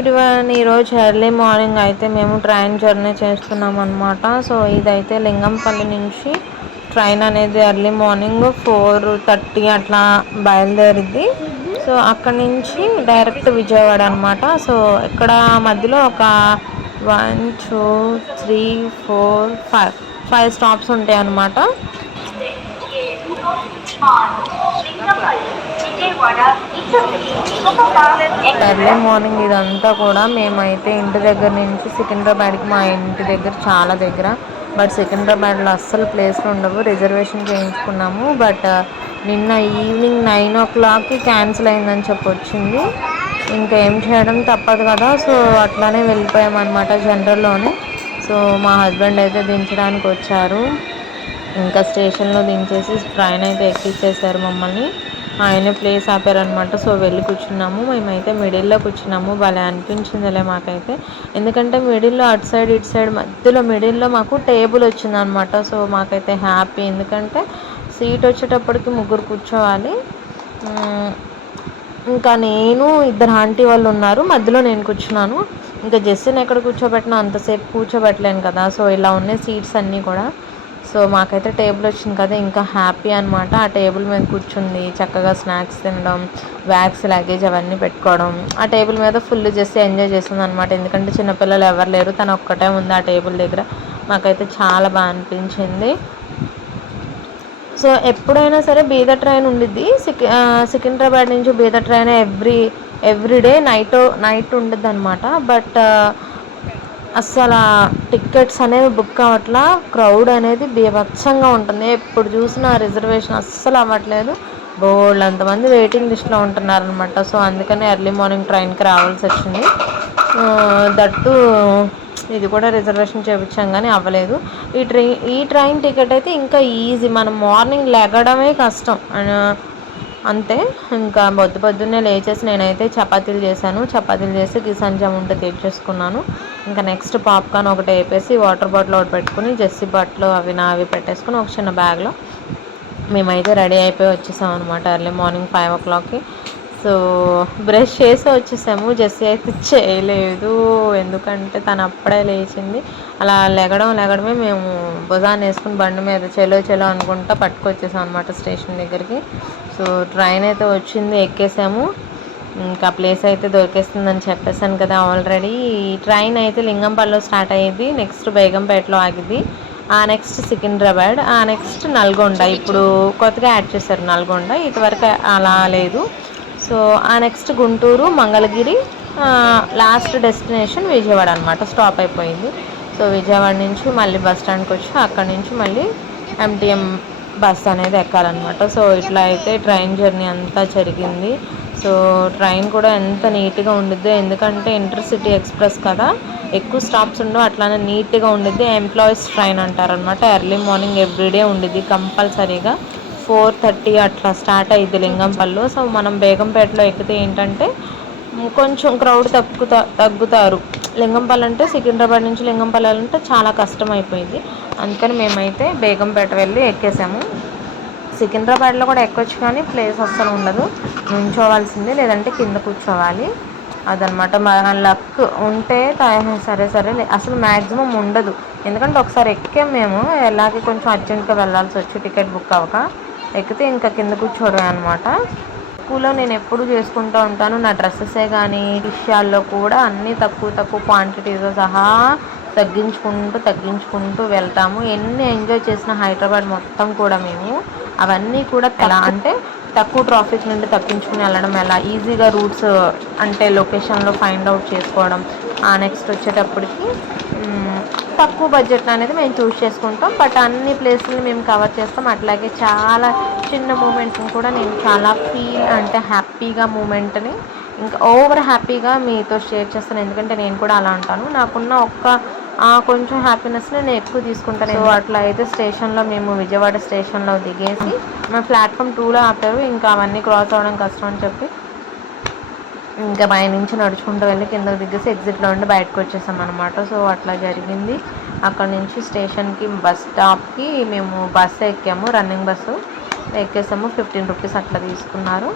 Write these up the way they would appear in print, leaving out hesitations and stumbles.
Everyone, ఈరోజు early morning అయితే మేము ట్రైన్ జర్నీ చేస్తున్నాం అనమాట. సో ఇదైతే లింగంపల్లి నుంచి ట్రైన్ అనేది ఎర్లీ మార్నింగ్ 4:30 అట్లా బయలుదేరిద్ది. సో అక్కడి నుంచి డైరెక్ట్ విజయవాడ అనమాట. సో ఇక్కడ మధ్యలో ఒక 1 2 3 4 5 స్టాప్స్ ఉంటాయి అన్నమాట. ఎర్లీ మార్నింగ్ ఇదంతా కూడా మేమైతే ఇంటి దగ్గర నుంచి సికింద్రాబాద్కి, మా ఇంటి దగ్గర చాలా దగ్గర, బట్ సికింద్రాబాద్లో అస్సలు ప్లేస్లు ఉండవు. రిజర్వేషన్ చేయించుకున్నాము, బట్ నిన్న ఈవినింగ్ 9 o'clockకి క్యాన్సిల్ అయిందని చెప్పి వచ్చింది. ఇంకా ఏం చేయడం తప్పదు కదా, సో అట్లానే వెళ్ళిపోయామన్నమాట జనరల్లోనే. సో మా హస్బెండ్ అయితే దించడానికి వచ్చారు. ఇంకా స్టేషన్లో దించేసి ట్రైన్ అయితే ఎక్కించేసారు మమ్మల్ని. ఆయనే ప్లేస్ ఆపారనమాట. సో వెళ్ళి కూర్చున్నాము. మేమైతే మిడిల్లో కూర్చున్నాము. భలే అనిపించిందిలే మాకైతే. ఎందుకంటే మిడిల్లో అటు సైడ్ ఇటు సైడ్ మధ్యలో మిడిల్లో మాకు టేబుల్ వచ్చిందనమాట. సో మాకైతే హ్యాపీ. ఎందుకంటే సీట్ వచ్చేటప్పటికి 3 కూర్చోవాలి. ఇంకా నేను, ఇద్దరు ఆంటీ వాళ్ళు ఉన్నారు, మధ్యలో నేను కూర్చున్నాను. ఇంకా జెస్సీని ఎక్కడ కూర్చోబెట్టినా అంతసేపు కూర్చోబెట్టలేను కదా. సో ఇలా ఉన్నాయి సీట్స్ అన్నీ కూడా. సో మాకైతే టేబుల్ వచ్చింది కదా, ఇంకా హ్యాపీ అనమాట. ఆ టేబుల్ మీద కూర్చుంది, చక్కగా స్నాక్స్ తినడం, బ్యాగ్స్ లగేజ్ అవన్నీ పెట్టుకోవడం. ఆ టేబుల్ మీద ఫుల్ చేసి ఎంజాయ్ చేస్తుంది అనమాట. ఎందుకంటే చిన్నపిల్లలు ఎవరు లేరు, తను ఒక్కటే ఉంది ఆ టేబుల్ దగ్గర. మాకైతే చాలా బాగా అనిపించింది. సో ఎప్పుడైనా సరే బీదర్ ట్రైన్ ఉండిద్ది. సికింద్రాబాద్ నుంచి బీదర్ ట్రైన్ ఎవ్రీడే నైట్ ఉండిద్ది అనమాట. బట్ అస్సలు టికెట్స్ అనేవి బుక్ అవ్వట్లా. క్రౌడ్ అనేది బీభత్సంగా ఉంటుంది. ఎప్పుడు చూసినా రిజర్వేషన్ అస్సలు అవ్వట్లేదు. బోల్డ్ అంతమంది వెయిటింగ్ లిస్ట్లో ఉంటున్నారనమాట. సో అందుకని ఎర్లీ మార్నింగ్ ట్రైన్కి రావాల్సి వచ్చింది. దట్టు ఇది కూడా రిజర్వేషన్ చేయించాం కానీ అవ్వలేదు. ఈ ట్రైన్ టికెట్ అయితే ఇంకా ఈజీ. మనం మార్నింగ్ లెగడమే కష్టం అంతే. ఇంకా పొద్దున్నే లేచేసి నేనైతే చపాతీలు చేశాను. చపాతీలు చేసి కిసాన్ జామ్ ఉంటే తెచ్చేసుకున్నాను. ఇంకా నెక్స్ట్ పాప్కార్న్ ఒకటి వేపేసి వాటర్ బాటిల్ ఒకటి పెట్టుకుని జెస్సీ బట్టలు అవి పెట్టేసుకుని ఒక చిన్న బ్యాగ్లో మేమైతే రెడీ అయిపోయి వచ్చేసాం అనమాట ఎర్లీ మార్నింగ్ 5 o'clockకి. సో బ్రష్ చేసి వచ్చేసాము. జెస్సీ అయితే చేయలేదు, ఎందుకంటే తను అప్పుడే లేచింది. అలా లెగడమే మేము భుజాన్ని వేసుకుని బండి మీద చెలో అనుకుంటా పట్టుకొచ్చేసాం అనమాట స్టేషన్ దగ్గరికి. సో ట్రైన్ అయితే వచ్చింది, ఎక్కేసాము. ఇంకా ప్లేస్ అయితే దొరికేస్తుందని చెప్పేసాను కదా ఆల్రెడీ. ట్రైన్ అయితే లింగంపల్లిలో స్టార్ట్ అయ్యింది, నెక్స్ట్ బేగంపేటలో ఆగిద్ది, ఆ నెక్స్ట్ సికింద్రాబాద్, ఆ నెక్స్ట్ నల్గొండ. ఇప్పుడు కొత్తగా యాడ్ చేశారు నల్గొండ, ఇటువరకు అలా లేదు. సో ఆ next Guntur, Mangalagiri, last destination Vijayawada అనమాట. స్టాప్ అయిపోయింది. సో విజయవాడ నుంచి మళ్ళీ బస్ స్టాండ్కి వచ్చి అక్కడి నుంచి మళ్ళీ ఎంటీఎం బస్ అనేది ఎక్కాలన్నమాట. సో ఇట్లా అయితే ట్రైన్ జర్నీ అంతా జరిగింది. సో ట్రైన్ కూడా ఎంత నీట్గా ఉండిద్దో, ఎందుకంటే ఇంటర్సిటీ ఎక్స్ప్రెస్ కదా, ఎక్కువ స్టాప్స్ ఉండవు, అట్లానే నీట్గా ఉండిద్ది. ఎంప్లాయీస్ ట్రైన్ అంటారనమాట. ఎర్లీ మార్నింగ్ ఎవ్రీడే ఉండిద్ది కంపల్సరీగా. 4:30 అట్లా స్టార్ట్ అయ్యిద్ది లింగంపల్లిలో. సో మనం బేగంపేటలో ఎక్కితే ఏంటంటే కొంచెం క్రౌడ్ తగ్గుతారు. లింగంపల్లి అంటే సికింద్రాబాద్ నుంచి లింగంపల్లి అంటే చాలా కష్టం అయిపోయింది. అందుకని మేమైతే బేగంపేట వెళ్ళి ఎక్కేసాము. సికింద్రాబాద్లో కూడా ఎక్కొచ్చు కానీ ప్లేస్ అస్సలు ఉండదు, నుంచోవాల్సిందే, లేదంటే కింద కూర్చోవాలి. అదనమాట. మన లక్ ఉంటే సరే అసలు మ్యాక్సిమం ఉండదు. ఎందుకంటే ఒకసారి ఎక్కాం మేము, ఎలాగే కొంచెం అర్జెంట్గా వెళ్ళాల్సి వచ్చి టికెట్ బుక్ అవ్వక, ఎక్కితే ఇంకా కింద కూర్చోవడమే అనమాట. తక్కువలో నేను ఎప్పుడు చేసుకుంటూ ఉంటాను. నా డ్రెస్సెసే కానీ విషయాల్లో కూడా అన్నీ తక్కువ క్వాంటిటీతో సహా తగ్గించుకుంటూ వెళ్తాము. ఎన్ని ఎంజాయ్ చేసిన హైదరాబాద్ మొత్తం కూడా మేము అవన్నీ కూడా ఎలా అంటే తక్కువ ట్రాఫిక్ నుండి తప్పించుకుని వెళ్ళడం, ఎలా ఈజీగా రూట్స్ అంటే లొకేషన్లో ఫైండ్ అవుట్ చేసుకోవడం, ఆ నెక్స్ట్ వచ్చేటప్పటికి తక్కువ బడ్జెట్ అనేది మేము చూస్ చేసుకుంటాం. బట్ అన్ని ప్లేసులు మేము కవర్ చేస్తాం. అట్లాగే చాలా చిన్న మూమెంట్స్ని కూడా నేను చాలా హ్యాపీగా మూమెంట్ని ఇంకా ఓవర్ హ్యాపీగా మీతో షేర్ చేస్తాను. ఎందుకంటే నేను కూడా అలా ఉంటాను. నాకున్న కొంచెం హ్యాపీనెస్ని నేను ఎక్కువ తీసుకుంటాను. సో అట్లా అయితే స్టేషన్లో మేము విజయవాడ స్టేషన్లో దిగేసి మా ప్లాట్ఫామ్ 2లో ఆపారు. ఇంకా అవన్నీ క్రాస్ అవ్వడం కష్టం అని చెప్పి ఇంకా పై నుంచి నడుచుకుంటూ వెళ్ళి కిందకు దిగేసి ఎగ్జిట్లో ఉండి బయటకు వచ్చేసాం అనమాట. సో అట్లా జరిగింది. అక్కడ నుంచి స్టేషన్కి బస్ స్టాప్కి మేము బస్సు ఎక్కాము, రన్నింగ్ బస్సు ఎక్కేసాము. 15 రూపీస్ అట్లా తీసుకున్నారు.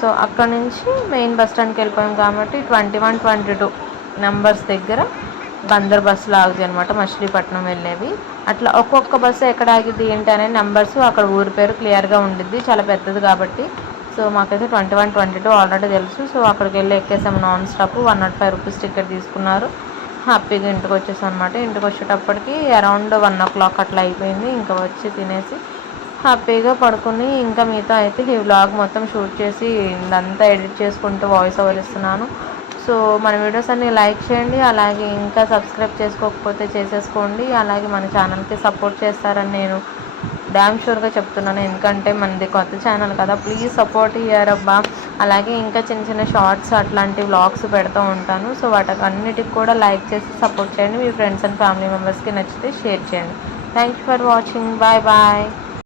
సో అక్కడ నుంచి మెయిన్ బస్ స్టాండ్కి వెళ్ళిపోయాం కాబట్టి 21, 22 నెంబర్స్ దగ్గర బందర్ బస్సులు ఆగుతాయి అనమాట, మచిలీపట్నం వెళ్ళేవి. అట్లా ఒక్కొక్క బస్సు ఎక్కడ ఆగిద్ది ఏంటి అనే నెంబర్స్ అక్కడ ఊరి పేరు క్లియర్గా ఉండిద్ది, చాలా పెద్దది కాబట్టి. సో మాకైతే 21, 22 ఆల్రెడీ తెలుసు. సో అక్కడికి వెళ్ళి ఎక్కేసాము నాన్ స్టాప్. 105 రూపీస్ టికెట్ తీసుకున్నారు. హ్యాపీగా ఇంటికి వచ్చేసాం అనమాట. ఇంటికి వచ్చేటప్పటికి అరౌండ్ 1 o'clock అట్లా అయిపోయింది. ఇంకా వచ్చి తినేసి హ్యాపీగా పడుకుని ఇంకా మిగతా అయితే ఈ వ్లాగ్ మొత్తం షూట్ చేసి ఇదంతా ఎడిట్ చేసుకుంటూ వాయిస్ ఓవర్ ఇస్తున్నాను. సో మన వీడియోస్ అన్నీ లైక్ చేయండి, అలాగే ఇంకా సబ్స్క్రైబ్ చేసుకోకపోతే చేసేసుకోండి. అలాగే మన ఛానల్కి సపోర్ట్ చేస్తారని నేను డ్యామ్ షూర్గా చెప్తున్నాను, ఎందుకంటే మనది కొత్త ఛానల్ కదా. ప్లీజ్ సపోర్ట్ ఇయ్యారు అబ్బా. అలాగే ఇంకా చిన్న చిన్న షార్ట్స్ అట్లాంటి వ్లాగ్స్ పెడుతూ ఉంటాను. సో వాటికి అన్నిటికి కూడా లైక్ చేసి సపోర్ట్ చేయండి. మీ ఫ్రెండ్స్ అండ్ ఫ్యామిలీ మెంబర్స్కి నచ్చితే షేర్ చేయండి. Thank you for watching. Bye bye.